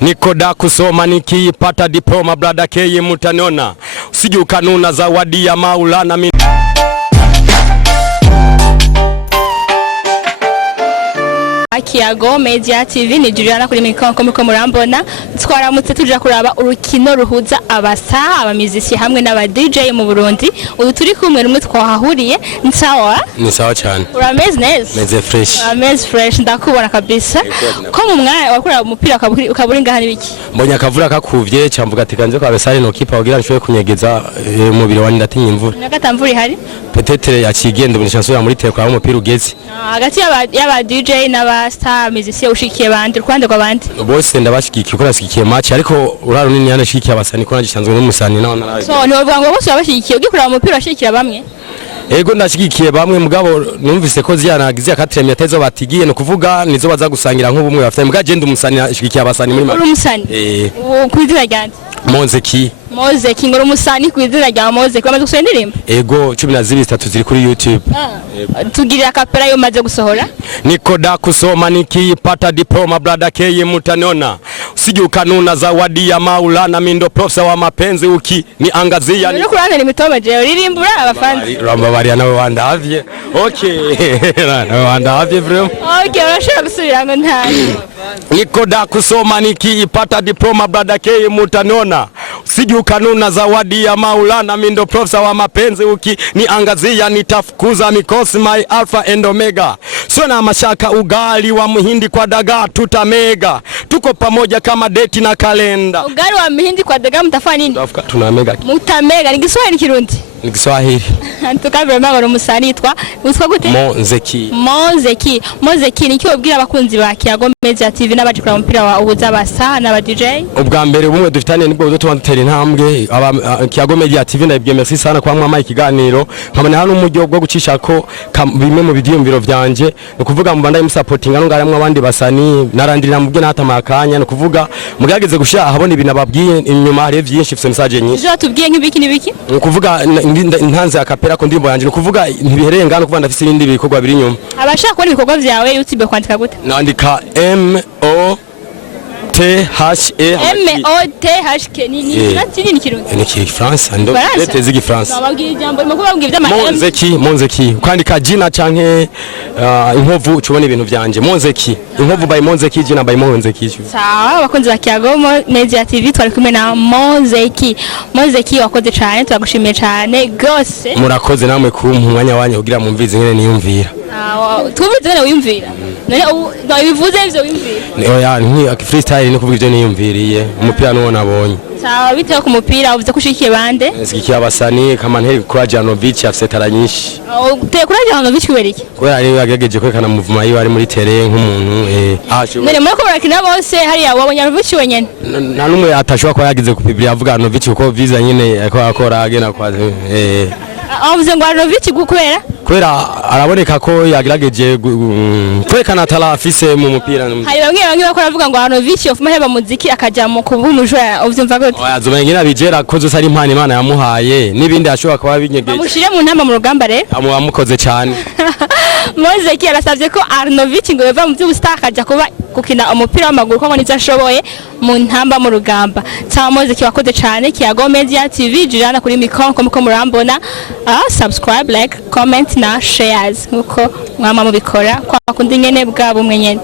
Niko da kusoma nikipata diploma brada keye mutaniona. Usije ukanuna zawadi ya Maulana mimi. Kiyago Media TV ni Juliana kuri mikonko muko murambona twaramutse tuja kuraba urukino ruhuza abasa abamizisi hamwe n'aba DJ mu Burundi uyu turi kumwe rumwe twahahuriye nsawa ni sawa cyane urameze neza meze fresh urameze fresh ndakubona kabisa ko mu mwanya wakora umupira ukaburi ngahani biki mbonye akavura kakuvye cyamvuga ati kanze kwa besari no kipa kugira nshoye kunyegeza umubiri wanje ndatinye imvura nagatamvura ihari petetre yakigende mu chansura muri tekwa umupira ugeze hagati y'aba DJ n'aba star musiciens ushikiye bandi kwande kwa bandi bose ndabashikiye ko nasikiye match ariko uraro nini yanashikiye abasani ko nagisanzwe n'umusani naho naraje so ni bavuga ngo bose babashikiye ugikora umupira washikira bamwe ego ndashigikiye bamwe mugabo numvise ko ziyanagize akatreme yatezo batigiye no kuvuga nizo baza gusangira nk'ubumwe bafite muga je ndumusani ashigikiye abasani muri make umusani kwizira gande Mozeki ngoro umusani kwizira rya Mozeki bamaze gusohora indirimbo ego 12 ziri kuri YouTube tugirira akapera yo maze gusohora niko da kusoma nikipata diploma brada keye mutaniona usije ukanuna zawadi ya Maulana mimi ndo profesa wa mapenzi uki ni angazia ni kurana ni mitoma je uririmbura abafanzi ramba bari nawe wandavye okay nawe wandavye vraiment okay urashaka gusubira ngo ntani niko da kusoma nikipata diploma brada keye mutaniona usije ukanuna zawadi ya Maulana mimi ndo profesa wa mapenzi uki ni angazia nitafukuza mikosi my alpha and omega sio na mashaka ugali wa muhindi kwa dagaa tutamega tuko pamoja kama date na kalenda ugali wa muhindi kwa dagaa mtafanya nini tunamega mutamega ni Kiswahili Kirundi ni Kiswahili tukavira magoro musanitwa utwa gute Mozeki ni cyo ubwira abakunzi ba Kiyago Media TV n'abaje kura umupira wa uhuza abasa n'aba DJ ubwa mbere bumwe dufitanye nibwo tubantera intambwe Kiyago Media TV ndabwiye merci sana kwa mwama ikiganiro nkabona hano umujyo bwo gucisha ko bimwe mu bidyumviro vyanje no kuvuga mu bandaye musupportinga no ngaramwe abandi basani narandira mubwe natamakanya no kuvuga mugageze gushira habona ibintu ababwiye inyuma hari vyinshi fise message nyinshi jo tubwiye nk'ibiki no kuvuga ntanze akapera ko ndimbo yanje no kuvuga ntibihereye ngano kuvuga ndafise ibindi bikorwa biri nyuma abashaka kubona ibikorwa vyawe YouTube kwandika gute nandika MOTHK nini ni Kirundi ni Kifaransa ndo letezi Kifaransa bababwira ijambo rimwe kubabwira ivy'ama Monzeki kwandika jina canke inkovu ucubona ibintu vyanje Monzeki inkovu by Monzeki jina by Monzeki sawa abakunzi ba Kiyago Media TV twari kumwe na Monzeki wakoze cyane turagushimiye cyane gose murakoze namwe ku mwanya wanye kugira mumvize nyene niyumvira tubize nyene wiyumvira no ibivuze ivyo wiyumvira oya ni freestyle ni kuvuga ivyo niyumviriye umupira no nabonye sawa bitewe ku mupira uvuze kushikiye bande sikiye abasani kama nteri kuri Janovic afite tara nyinshi uteye kuri Janovic kuberiki kubera ari yagerageje kwerekana muvuma yiwe ari muri terrain nk'umuntu none muri ko barakina bose hari yabo Janovic wenyene nta numwe atashobora ko yagize ku public avuga Janovic uko visa nyine akora agena kwa avuze ngo Janovic kubera araboneka ko yagerageje kwerekana tala afise mu mupira hari bamwe bakora avuga ngo Janovic ofuma heba muziki akaja mu kubumujwa uvyumva gute azomenya nyina bijera ko zose ari impano Imana yamuhaye nibindi ashobora kuba binyegeje amushire mu ntamba mu rugamba rero amukoze cyane Mozeki arasavye ko Janovic ngo yeva mu by'ubustar akaja kuba gukina umupira w'amaguru ko nizo ashoboye mu ntamba mu rugamba cyangwa Mozeki wakoze cyane Kiyago Media TV Juliana kuri mikonko muko murambona subscribe like comment na shares nkuko mwama mubikora kwa kundi nyene bwa bumwe nyene